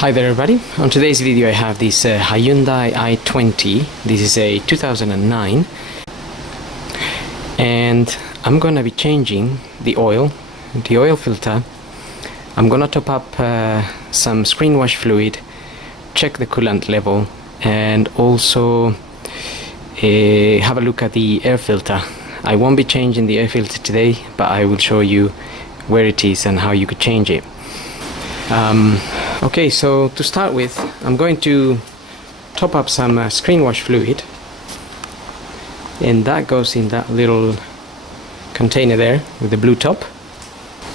Hi there everybody, on today's video I have this Hyundai i20. This is a 2009 and I'm gonna be changing the oil filter. I'm gonna top up some screenwash fluid, check the coolant level, and also have a look at the air filter. I won't be changing the air filter today, but I will show you where it is and how you could change it. Okay, so to start with, I'm going to top up some screenwash fluid, and that goes in that little container there with the blue top.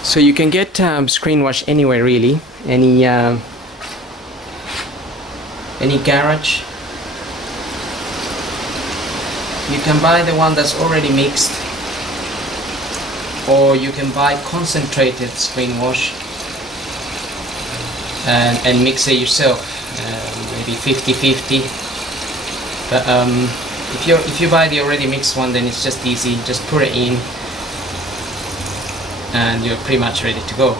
So you can get screenwash anywhere really, any garage. You can buy the one that's already mixed, or you can buy concentrated screenwash and mix it yourself, maybe 50-50. But if you buy the already mixed one, then it's just easy. Just put it in and you're pretty much ready to go.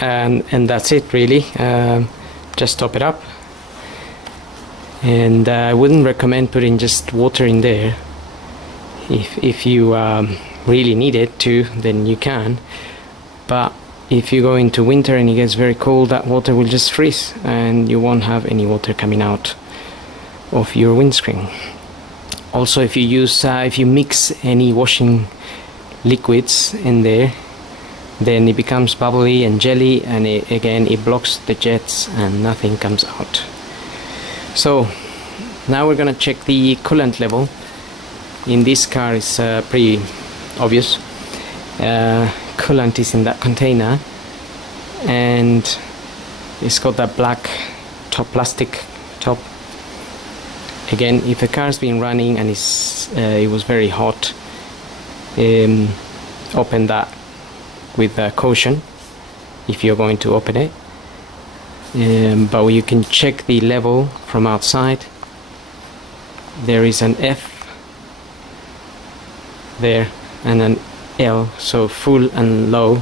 And that's it really. Just top it up, and I wouldn't recommend putting just water in there. If you really need it to, then you can, but if you go into winter and it gets very cold, that water will just freeze and you won't have any water coming out of your windscreen. Also, if you mix any washing liquids in there, then it becomes bubbly and jelly, and it blocks the jets and nothing comes out. So now we're gonna check the coolant level. In this car is pretty obvious. Coolant is in that container, and it's got that black top, plastic top. Again, if the car's been running and it was very hot, open that with caution if you're going to open it. But you can check the level from outside. There is an F there and an L, so full and low.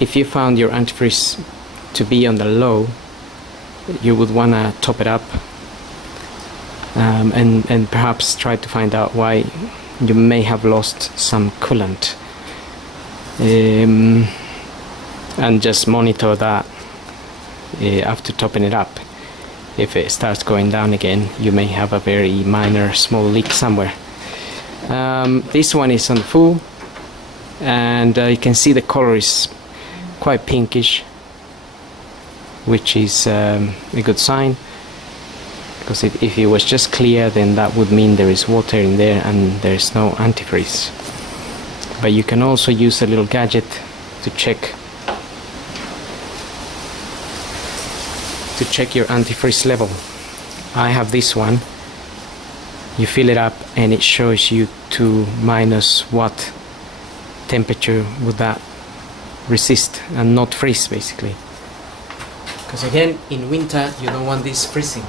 If you found your antifreeze to be on the low, you would want to top it up, and perhaps try to find out why you may have lost some coolant, and just monitor that after topping it up. If it starts going down again, you may have a very minor small leak somewhere. This one is on full, and you can see the color is quite pinkish, which is a good sign, because if it was just clear, then that would mean there is water in there and there's no antifreeze. But you can also use a little gadget to check your antifreeze level. I have this one. You fill it up and it shows you to minus what temperature would that resist and not freeze, basically. Because again, in winter you don't want this freezing.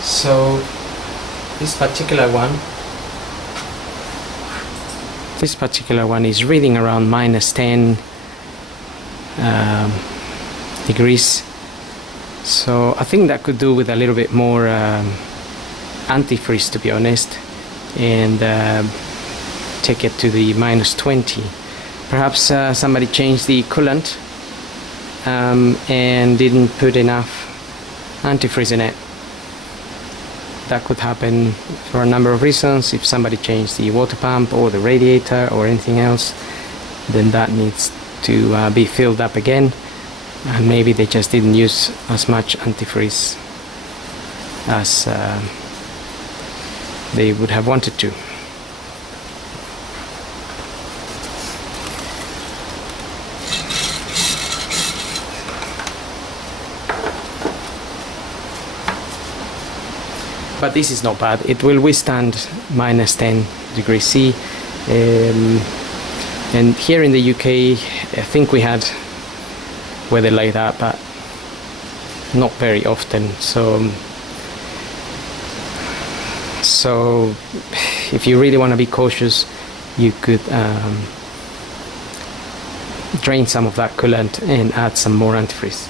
So this particular one is reading around minus 10 degrees. So I think that could do with a little bit more antifreeze, to be honest, and take it to the minus 20. Perhaps somebody changed the coolant and didn't put enough antifreeze in it. That could happen for a number of reasons. If somebody changed the water pump or the radiator or anything else, then that needs to be filled up again, and maybe they just didn't use as much antifreeze as they would have wanted to. But this is not bad. It will withstand minus 10 degrees C. And here in the UK, I think we had weather like that, but not very often. So if you really want to be cautious, you could drain some of that coolant and add some more antifreeze.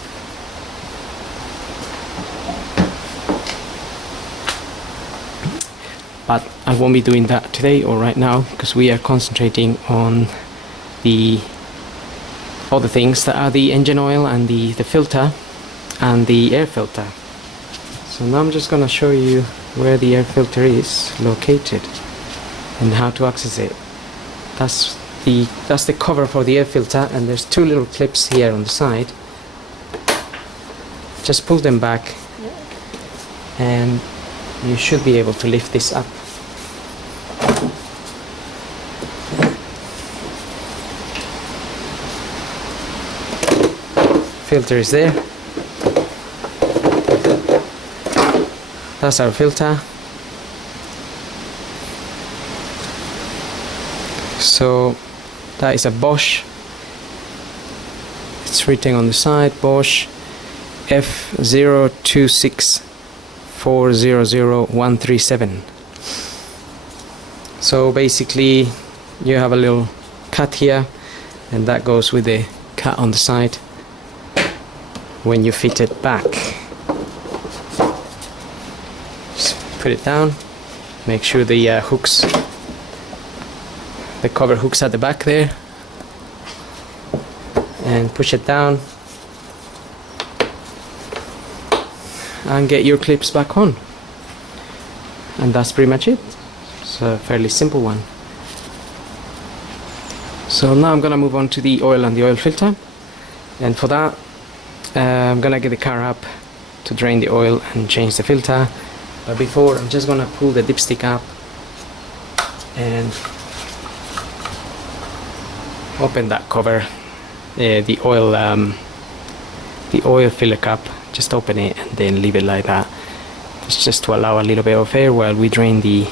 But I won't be doing that today or right now, because we are concentrating on the other things that are the engine oil and the filter and the air filter. So now I'm just going to show you where the air filter is located and how to access it. That's the cover for the air filter, and there's two little clips here on the side. Just pull them back and you should be able to lift this up. Filter is there. That's our filter. So that is a Bosch. It's written on the side, Bosch F0264000137. So basically you have a little cut here, and that goes with the cut on the side when you fit it back. Just put it down, make sure the hooks, the cover hooks at the back there, and push it down and get your clips back on, and that's pretty much it. It's a fairly simple one. So now I'm gonna move on to the oil and the oil filter, and for that I'm gonna get the car up to drain the oil and change the filter. But before, I'm just gonna pull the dipstick up and open that cover, the oil filler cap. Just open it and then leave it like that. It's just to allow a little bit of air while we drain the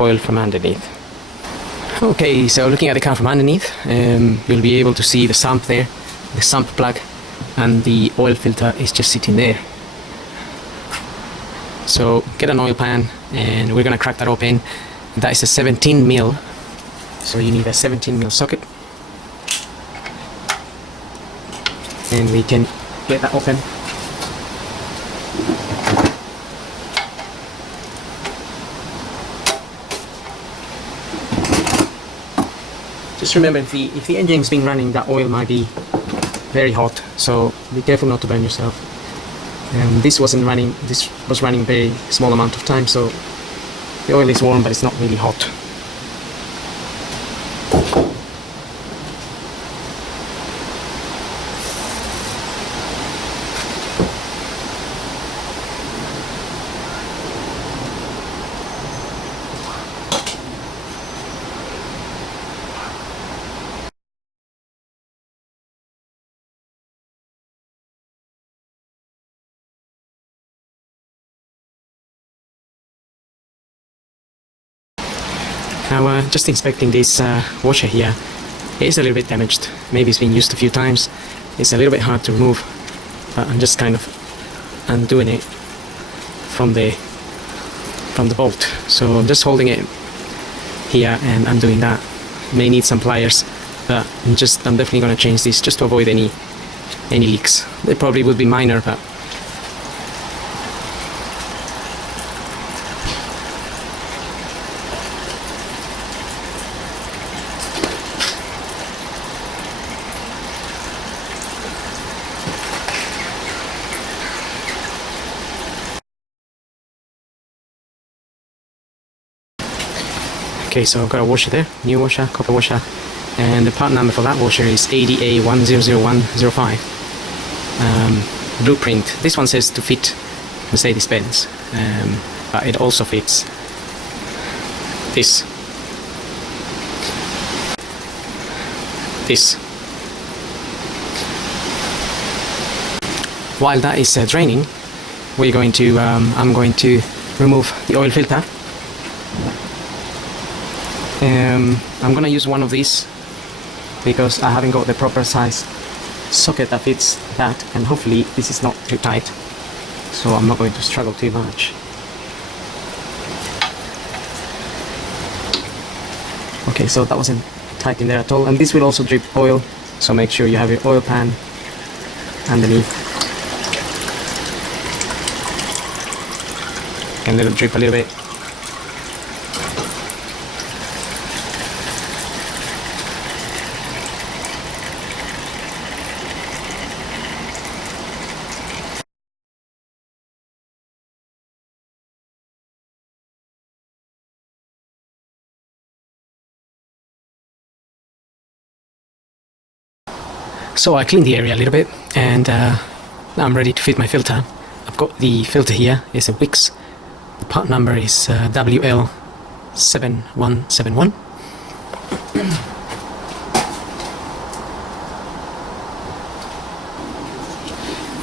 oil from underneath. Okay, so looking at the car from underneath, you'll be able to see the sump there, the sump plug, and the oil filter is just sitting there. So get an oil pan and we're gonna crack that open. That is a 17 mil, so you need a 17 mil socket, and we can get that open. Just remember, if the engine's been running, that oil might be very hot, so be careful not to burn yourself. This was running very small amount of time, so the oil is warm but it's not really hot. Now just inspecting this washer here, it is a little bit damaged. Maybe it's been used a few times. It's a little bit hard to remove, but I'm just kind of undoing it from the bolt. So I'm just holding it here and undoing that. May need some pliers, but I'm definitely going to change this just to avoid any leaks. They probably would be minor, but okay, so I've got a washer there, new washer, copper washer, and the part number for that washer is ADA100105. Blueprint. This one says to fit Mercedes-Benz, but it also fits this. While that is draining, we're going to I'm going to remove the oil filter. I'm gonna use one of these because I haven't got the proper size socket that fits that, and hopefully this is not too tight, so I'm not going to struggle too much. Okay, so that wasn't tight in there at all, and this will also drip oil, so make sure you have your oil pan underneath and let it drip a little bit. So I cleaned the area a little bit, and I'm ready to fit my filter. I've got the filter here, it's a Wix. The part number is WL7171.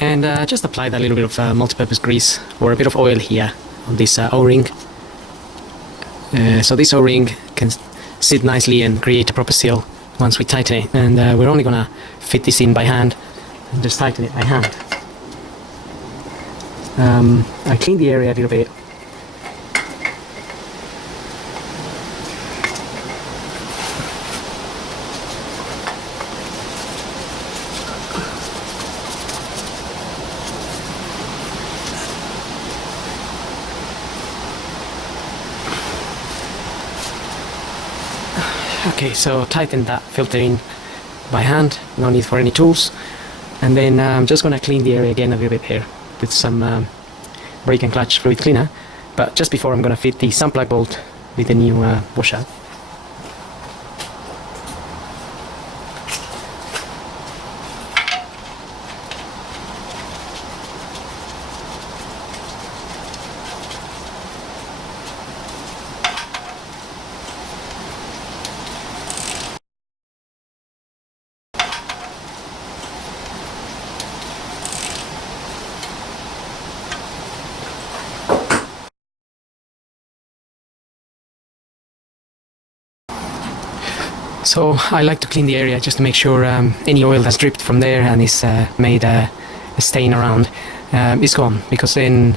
And just applied a little bit of multi-purpose grease or a bit of oil here on this O-ring. So this O-ring can sit nicely and create a proper seal once we tighten it, and we're only gonna fit this in by hand and just tighten it by hand. I cleaned the area a little bit. Okay, so tighten that filter in by hand, no need for any tools. And then I'm just going to clean the area again a little bit here with some brake and clutch fluid cleaner. But just before, I'm going to fit the sun plug bolt with the new washer. So I like to clean the area just to make sure any oil that's dripped from there and is made a stain around is gone, because then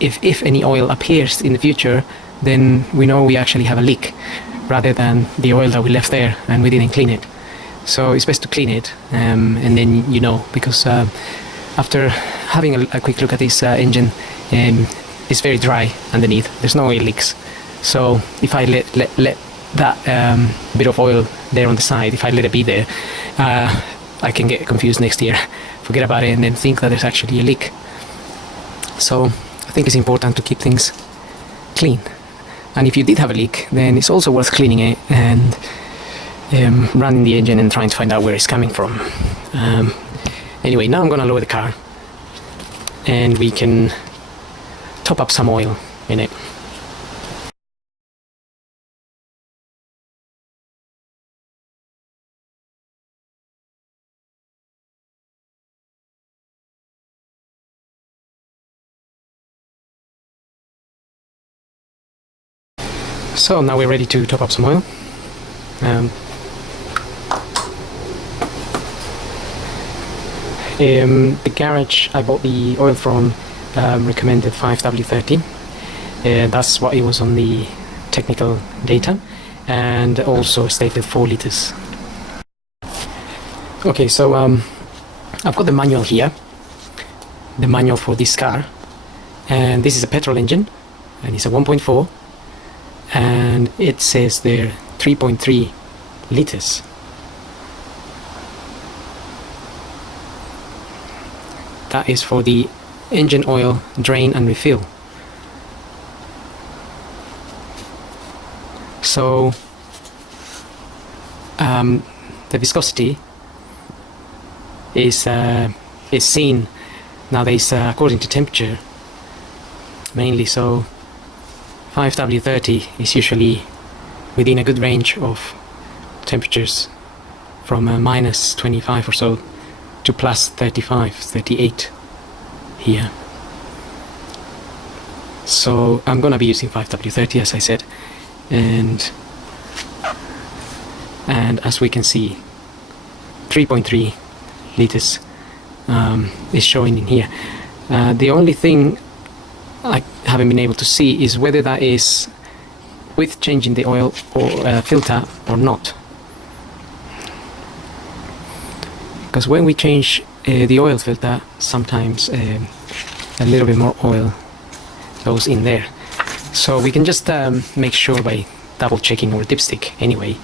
if any oil appears in the future, then we know we actually have a leak rather than the oil that we left there and we didn't clean it. So it's best to clean it, and then you know, because after having a quick look at this engine, it's very dry underneath, there's no oil leaks. So if I let that bit of oil there on the side, if I let it be there, I can get confused next year, forget about it, and then think that there's actually a leak. So I think it's important to keep things clean, and if you did have a leak, then it's also worth cleaning it and running the engine and trying to find out where it's coming from. Anyway, now I'm gonna lower the car and we can top up some oil in it. So now we're ready to top up some oil. The garage I bought the oil from recommended 5W30. That's what it was on the technical data, and also stated 4 liters. Okay, so I've got the manual here, the manual for this car, and this is a petrol engine, and it's a 1.4. and it says there 3.3 liters. That is for the engine oil drain and refill. So the viscosity is seen nowadays according to temperature mainly. So 5W30 is usually within a good range of temperatures from minus 25 or so to plus 35, 38 here. So I'm gonna be using 5W30 as I said, and as we can see, 3.3 liters is showing in here. The only thing I haven't been able to see is whether that is with changing the oil or filter or not. Because when we change the oil filter, sometimes a little bit more oil goes in there. So we can just make sure by double checking our dipstick anyway.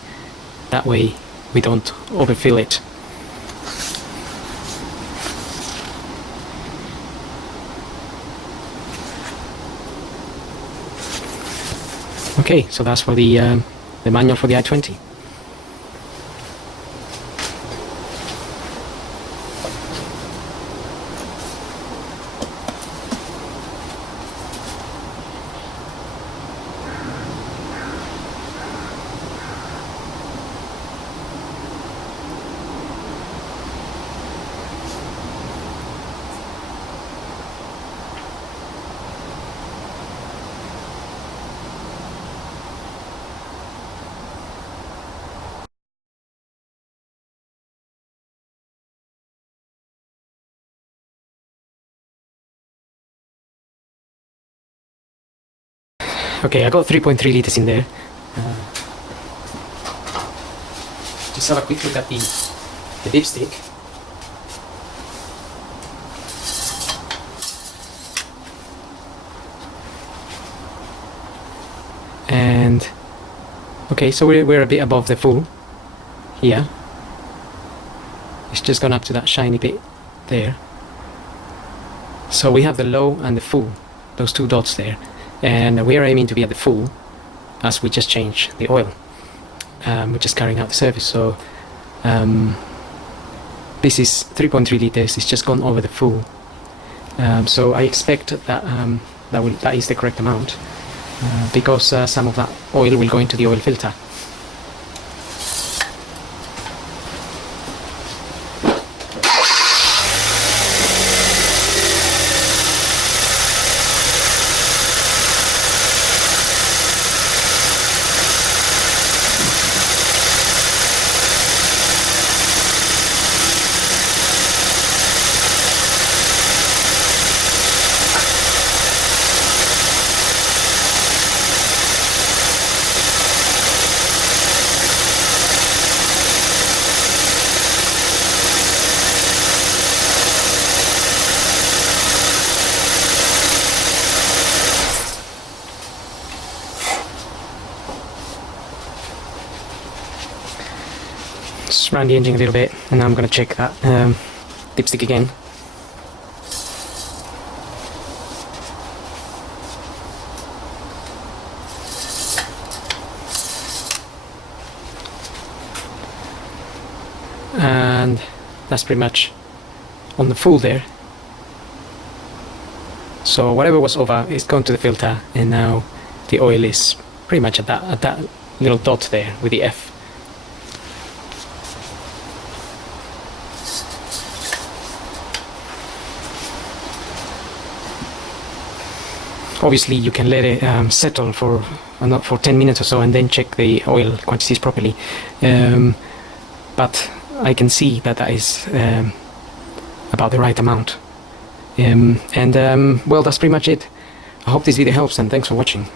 That way we don't overfill it. Okay, so that's for the manual for the i20. Okay, I got 3.3 liters in there. Just have a quick look at the dipstick. And okay, so we're a bit above the full here. It's just gone up to that shiny bit there. So we have the low and the full, those two dots there. And we are aiming to be at the full as we just change the oil. We're just carrying out the service. So this is 3.3 liters. It's just gone over the full. So I expect that that is the correct amount because some of that oil will go into the oil filter. Just run the engine a little bit, and now I'm going to check that dipstick again. And that's pretty much on the full there. So whatever was over is gone to the filter, and now the oil is pretty much at that little dot there with the F. Obviously you can let it settle for 10 minutes or so and then check the oil quantities properly, but I can see that that is about the right amount, well, that's pretty much it. I hope this video helps, and thanks for watching.